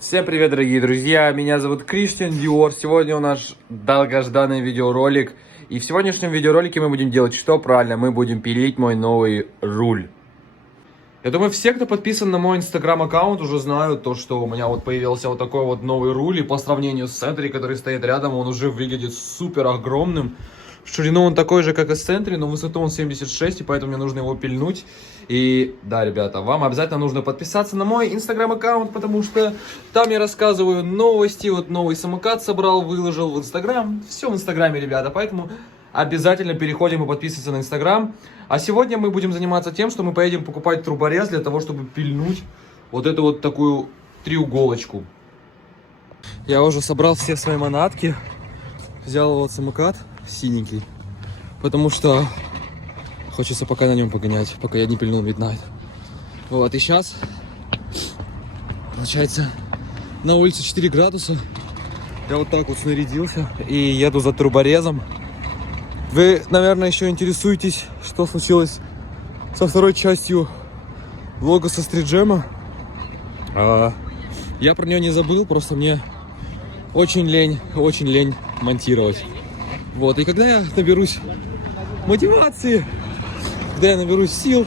Всем привет, дорогие друзья, меня зовут Кристиан Диор. Сегодня у нас долгожданный видеоролик. И в сегодняшнем видеоролике мы будем делать что? Правильно, мы будем пилить мой новый руль. Я думаю, все, кто подписан на мой инстаграм-аккаунт, уже знают то, что у меня вот появился вот такой вот новый руль. И по сравнению с Сентри, который стоит рядом, он уже выглядит супер огромным. В ширину он такой же, как и Сентри, но в высоту он 76, и поэтому мне нужно его пильнуть. И да, ребята, вам обязательно нужно подписаться на мой инстаграм-аккаунт, потому что там я рассказываю новости. Вот новый самокат собрал, выложил в инстаграм. Все в инстаграме, ребята, поэтому обязательно переходим и подписываемся на инстаграм. А сегодня мы будем заниматься тем, что мы поедем покупать труборез для того, чтобы пильнуть вот эту вот такую треуголочку. Я уже собрал все свои манатки. Взял вот самокат синенький, потому что хочется пока на нем погонять, пока я не пильнул Midnight. Вот, и сейчас, получается, на улице 4 градуса. Я вот так вот снарядился и еду за труборезом. Вы, наверное, еще интересуетесь, что случилось со второй частью влога со стриджема. Я про нее не забыл, просто мне очень лень монтировать. Вот, и когда я наберусь мотивации, когда я наберусь сил,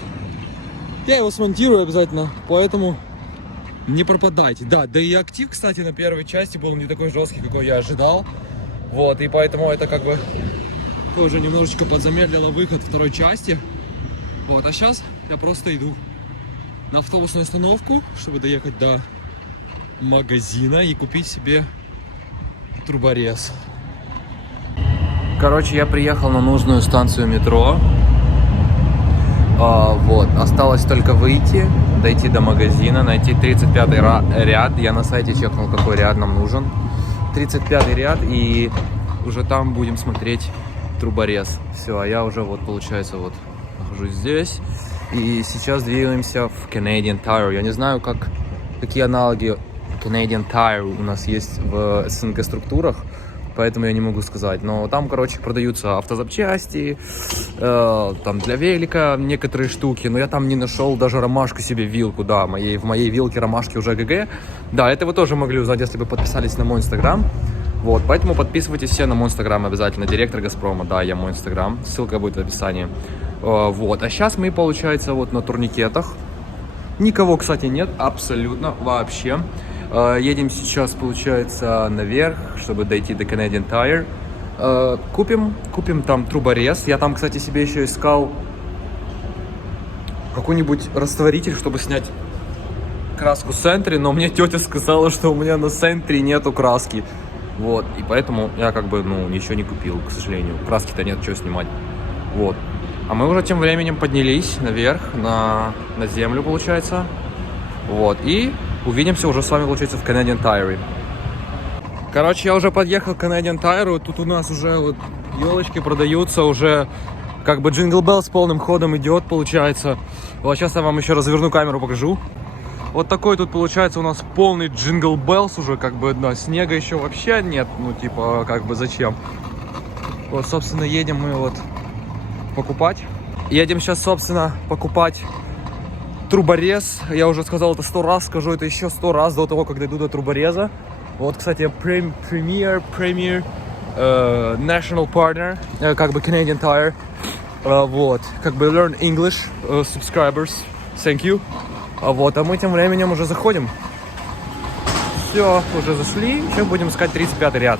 я его смонтирую обязательно, поэтому не пропадайте. Да и актив, кстати, на первой части был не такой жесткий, какой я ожидал. Вот, и поэтому это как бы тоже немножечко подзамедлило выход второй части. Вот, а сейчас я просто иду на автобусную остановку, чтобы доехать до магазина и купить себе труборез. Короче, я приехал на нужную станцию метро. Вот, осталось только выйти, дойти до магазина, найти 35-й ряд. Я на сайте чекнул, какой ряд нам нужен. 35-й ряд, и уже там будем смотреть труборез. Все, а я уже вот, получается, вот нахожусь здесь. И сейчас двигаемся в Canadian Tire. Я не знаю, какие аналоги Canadian Tire у нас есть в СНГ структурах, поэтому я не могу сказать. Но там, короче, продаются автозапчасти, там для велика некоторые штуки. Но я там не нашел даже ромашку себе, вилку, да, в моей вилке ромашки уже ГГ. Да, это вы тоже могли узнать, если бы подписались на мой инстаграм. Вот, поэтому подписывайтесь все на мой инстаграм обязательно. Директор Газпрома, да, я мой инстаграм. Ссылка будет в описании. Вот, а сейчас мы, получается, вот на турникетах. Никого, кстати, нет, абсолютно, вообще. Едем сейчас, получается, наверх, чтобы дойти до Canadian Tire. Купим там труборез. Я там, кстати, себе еще искал какой-нибудь растворитель, чтобы снять краску Сентри, но мне тетя сказала, что у меня на Сентри нету краски. Вот, и поэтому я как бы, ничего не купил, к сожалению. Краски-то нет, что снимать. Вот. А мы уже тем временем поднялись наверх, на землю, получается. Вот, и увидимся уже с вами, получается, в Canadian Tire. Короче, я уже подъехал к Canadian Tire. Тут у нас уже вот елочки продаются, уже как бы Jingle Bell с полным ходом идет, получается. Вот сейчас я вам еще разверну камеру, покажу. Вот такой тут, получается, у нас полный Jingle Bells уже, как бы, да, снега еще вообще нет, как бы зачем. Вот, собственно, едем мы вот покупать. Едем сейчас, собственно, покупать труборез. Я уже сказал это 100 раз, скажу это еще 100 раз до того, как дойду до трубореза. Вот, кстати, Premier National Partner, как бы Canadian Tire. Вот, как бы Learn English subscribers, thank you. Вот, а мы тем временем уже заходим. Все, уже зашли, сейчас будем искать 35-й ряд.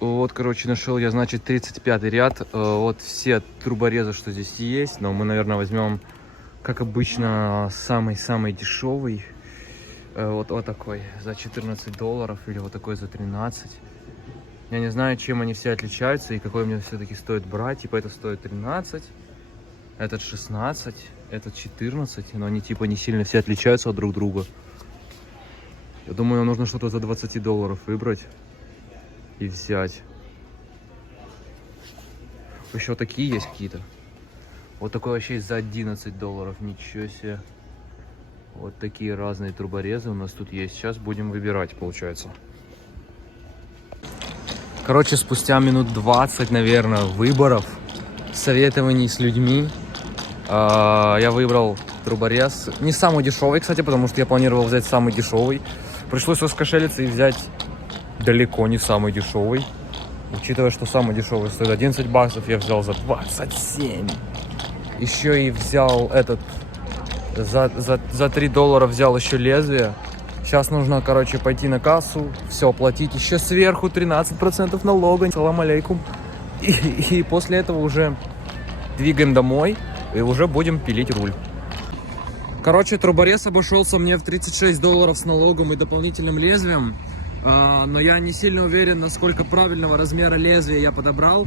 Вот, короче, нашел я, значит, 35-й ряд. Вот все труборезы, что здесь есть, но мы, наверное, возьмем, как обычно, самый дешевый. Вот такой за $14 или вот такой за 13. Я не знаю, чем они все отличаются и какой мне все-таки стоит брать. Типа это стоит 13, этот 16, этот 14, но они типа не сильно все отличаются от друг друга. Я думаю, нужно что-то за $20 выбрать и взять. Еще такие есть какие-то. Вот такой вообще есть за $11, ничего себе. Вот такие разные труборезы у нас тут есть. Сейчас будем выбирать, получается. Короче, спустя минут 20, наверное, выборов, советований с людьми, я выбрал труборез. Не самый дешевый, кстати, потому что я планировал взять самый дешевый. Пришлось раскошелиться и взять далеко не самый дешевый. Учитывая, что самый дешевый стоит 11 баксов, я взял за 27. Еще и взял этот... За $3 взял еще лезвие. Сейчас нужно, короче, пойти на кассу, все оплатить. Еще сверху 13% налога. Салам алейкум. И после этого уже двигаем домой и уже будем пилить руль. Короче, труборез обошелся мне в $36 с налогом и дополнительным лезвием. Но я не сильно уверен, насколько правильного размера лезвия я подобрал.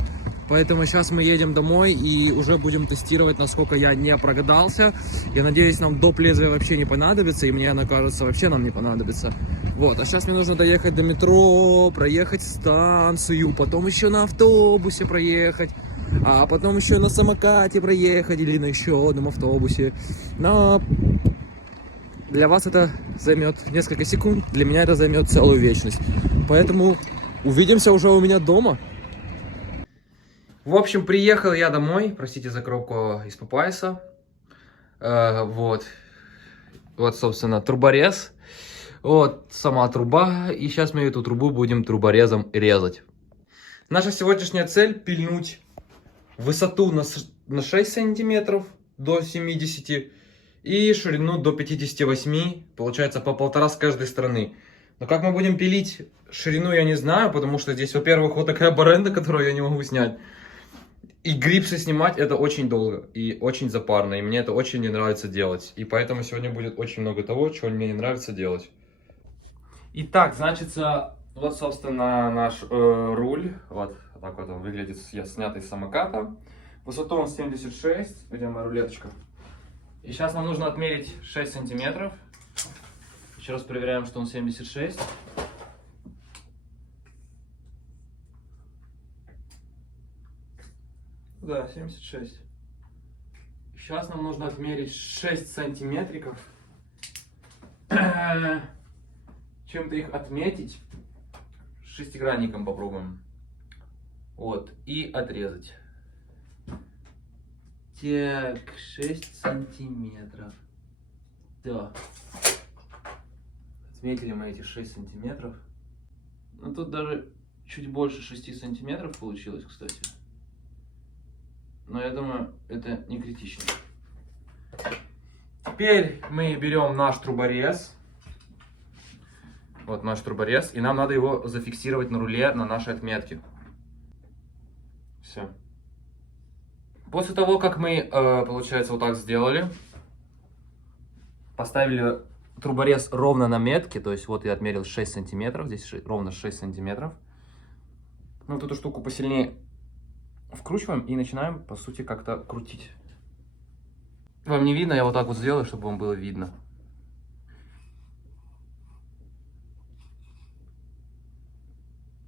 Поэтому сейчас мы едем домой и уже будем тестировать, насколько я не прогадался. Я надеюсь, нам доп. Лезвия вообще не понадобится, и мне она кажется, вообще нам не понадобится. Вот, а сейчас мне нужно доехать до метро, проехать станцию, потом еще на автобусе проехать, а потом еще на самокате проехать или на еще одном автобусе. Но для вас это займет несколько секунд, для меня это займет целую вечность. Поэтому увидимся уже у меня дома. В общем, приехал я домой, простите за коробку из Попайса. Вот, собственно, труборез. Вот сама труба, и сейчас мы эту трубу будем труборезом резать. Наша сегодняшняя цель — пильнуть высоту на 6 сантиметров до 70 и ширину до 58, получается по 1,5 с каждой стороны. Но как мы будем пилить ширину, я не знаю, потому что здесь, во-первых, вот такая баренда, которую я не могу снять. И грипсы снимать это очень долго и очень запарно, и мне это очень не нравится делать. И поэтому сегодня будет очень много того, чего мне не нравится делать. Итак, значит, вот, собственно, наш руль. Вот так вот он выглядит, я снятый с самоката. Высоту он 76, где моя рулеточка. И сейчас нам нужно отмерить 6 сантиметров. Еще раз проверяем, что он 76. Да, 76. Сейчас нам нужно отмерить 6 сантиметриков. Чем-то их отметить. Шестигранником попробуем. Вот. И отрезать. Так, 6 сантиметров. Да. Отметили мы эти 6 сантиметров. Ну тут даже чуть больше 6 сантиметров получилось, кстати. Но я думаю, это не критично. Теперь мы берем наш труборез. Вот наш труборез. И нам надо его зафиксировать на руле на нашей отметке. Все. После того, как мы, получается, вот так сделали, поставили труборез ровно на метке, то есть вот я отмерил 6 сантиметров, здесь ровно 6 сантиметров. Ну, вот эту штуку посильнее вкручиваем и начинаем, по сути, как-то крутить. Вам не видно, я вот так вот сделаю, чтобы вам было видно.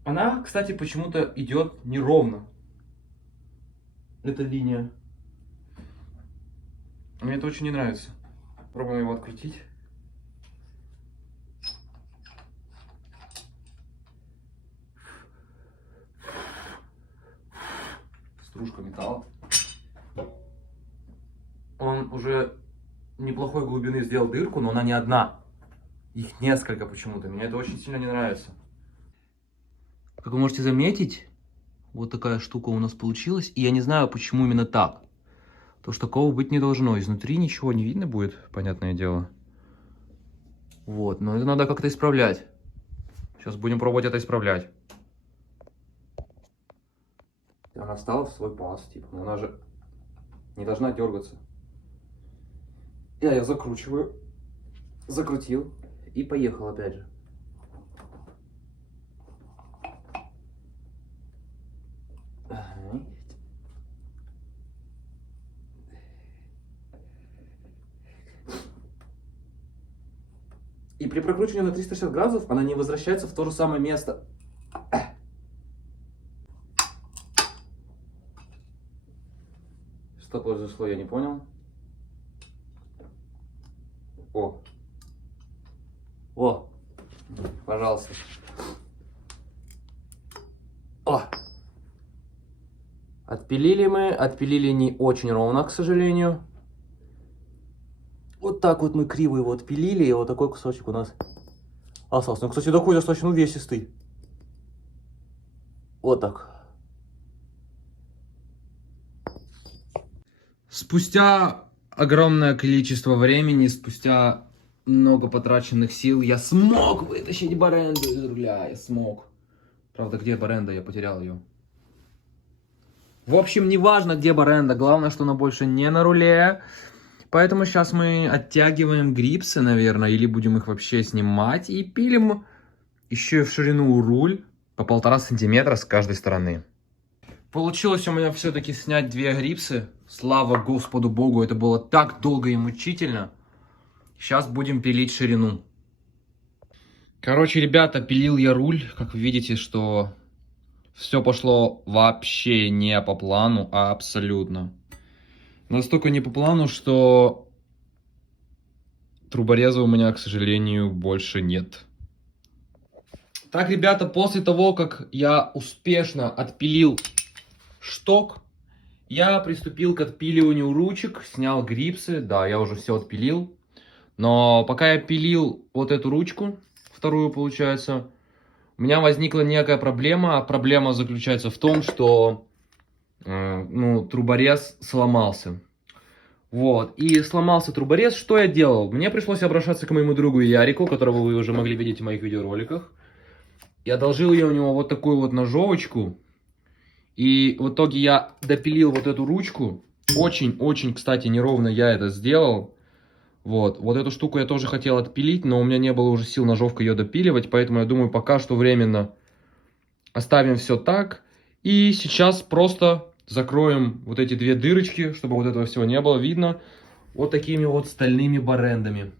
Она, кстати, почему-то идет неровно. Эта линия. Мне это очень не нравится. Пробуем его открутить. Стружка металла. Он уже неплохой глубины сделал дырку, но она не одна. Их несколько почему-то. Мне это очень сильно не нравится. Как вы можете заметить, вот такая штука у нас получилась. И я не знаю, почему именно так. Потому что такого быть не должно. Изнутри ничего не видно будет, понятное дело. Вот, но это надо как-то исправлять. Сейчас будем пробовать это исправлять. Она встала в свой паз, типа, но она же не должна дергаться. Я ее закручиваю, закрутил и поехал опять же. И при прокручивании на 360 градусов она не возвращается в то же самое место. Что произошло, я не понял. О, пожалуйста. О. Отпилили мы, отпилили не очень ровно, к сожалению. так вот мы криво его отпилили, и вот такой кусочек у нас остался. Ну, кстати, такой достаточно увесистый. Вот так. Спустя огромное количество времени, спустя много потраченных сил, я смог вытащить баренду из руля. Я смог. Правда, где баренда? Я потерял ее. В общем, не важно, где баренда. Главное, что она больше не на руле. Поэтому сейчас мы оттягиваем грипсы, наверное, или будем их вообще снимать. И пилим еще и в ширину руль по 1,5 сантиметра с каждой стороны. Получилось у меня все-таки снять 2 грипсы. Слава Господу Богу, это было так долго и мучительно. Сейчас будем пилить ширину. Короче, ребята, пилил я руль. Как вы видите, что все пошло вообще не по плану, а абсолютно. Настолько не по плану, что трубореза у меня, к сожалению, больше нет. Так, ребята, после того, как я успешно отпилил шток, я приступил к отпиливанию ручек, снял грипсы. Да, я уже все отпилил. Но пока я пилил вот эту ручку, вторую получается, у меня возникла некая проблема. Проблема заключается в том, что труборез сломался. Вот, и сломался труборез. Что я делал? Мне пришлось обращаться к моему другу Ярику, которого вы уже могли видеть в моих видеороликах. Я одолжил я у него вот такую вот ножовочку. И в итоге я допилил вот эту ручку. Очень-очень, кстати, неровно я это сделал. Вот эту штуку я тоже хотел отпилить, но у меня не было уже сил ножовкой ее допиливать, поэтому я думаю, пока что временно оставим все так. И сейчас просто закроем вот эти 2 дырочки, чтобы вот этого всего не было видно, вот такими вот стальными барендами.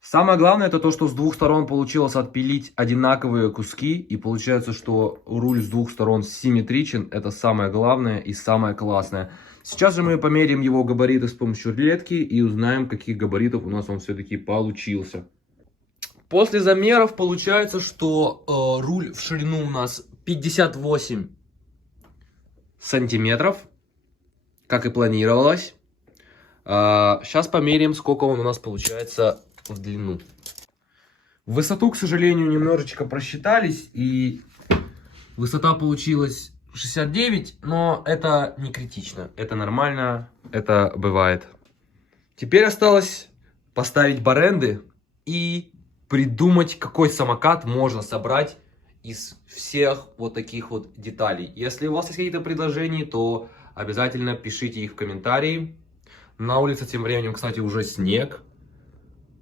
Самое главное это то, что с 2 сторон получилось отпилить одинаковые куски, и получается, что руль с 2 сторон симметричен. Это самое главное и самое классное. Сейчас же мы померяем его габариты с помощью рулетки и узнаем, каких габаритов у нас он все-таки получился. После замеров получается, что руль в ширину у нас 58 сантиметров, как и планировалось. Сейчас померяем, сколько он у нас получается в длину. В высоту, к сожалению, немножечко просчитались, и высота получилась 69, но это не критично, это нормально, это бывает. Теперь осталось поставить баренды и придумать, какой самокат можно собрать из всех вот таких вот деталей. Если у вас есть какие-то предложения, то обязательно пишите их в комментарии. На улице тем временем, кстати, уже снег.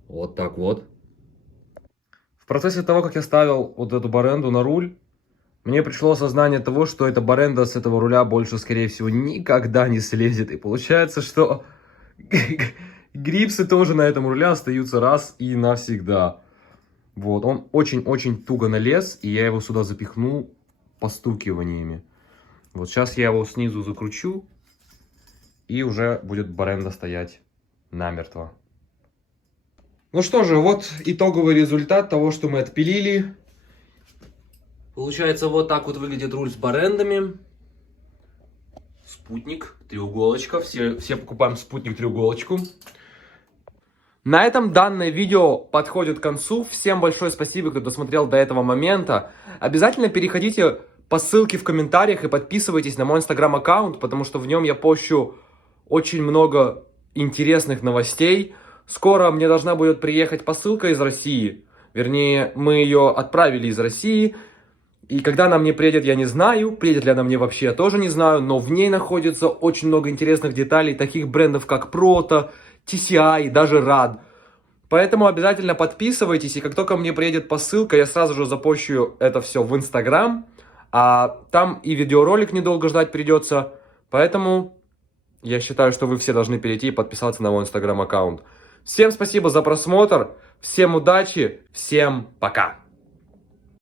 Вот так вот. В процессе того, как я ставил вот эту баренду на руль, мне пришло осознание того, что эта баренда с этого руля больше, скорее всего, никогда не слезет. И получается, что грипсы тоже на этом руле остаются раз и навсегда. Вот, он очень-очень туго налез, и я его сюда запихну постукиваниями. Вот сейчас я его снизу закручу, и уже будет баренда стоять намертво. Ну что же, вот итоговый результат того, что мы отпилили. Получается, вот так вот выглядит руль с барендами. Спутник, треуголочка. Все покупаем спутник, треуголочку. На этом данное видео подходит к концу. Всем большое спасибо, кто досмотрел до этого момента. Обязательно переходите по ссылке в комментариях и подписывайтесь на мой инстаграм-аккаунт, потому что в нем я пощу очень много интересных новостей. Скоро мне должна будет приехать посылка из России. Вернее, мы ее отправили из России. И когда она мне приедет, я не знаю. Приедет ли она мне вообще, я тоже не знаю. Но в ней находится очень много интересных деталей, таких брендов, как Proto, TCI, даже RAD. Поэтому обязательно подписывайтесь. И как только мне приедет посылка, я сразу же запощу это все в Инстаграм. А там и видеоролик недолго ждать придется. Поэтому я считаю, что вы все должны перейти и подписаться на мой Инстаграм-аккаунт. Всем спасибо за просмотр, всем удачи, всем пока!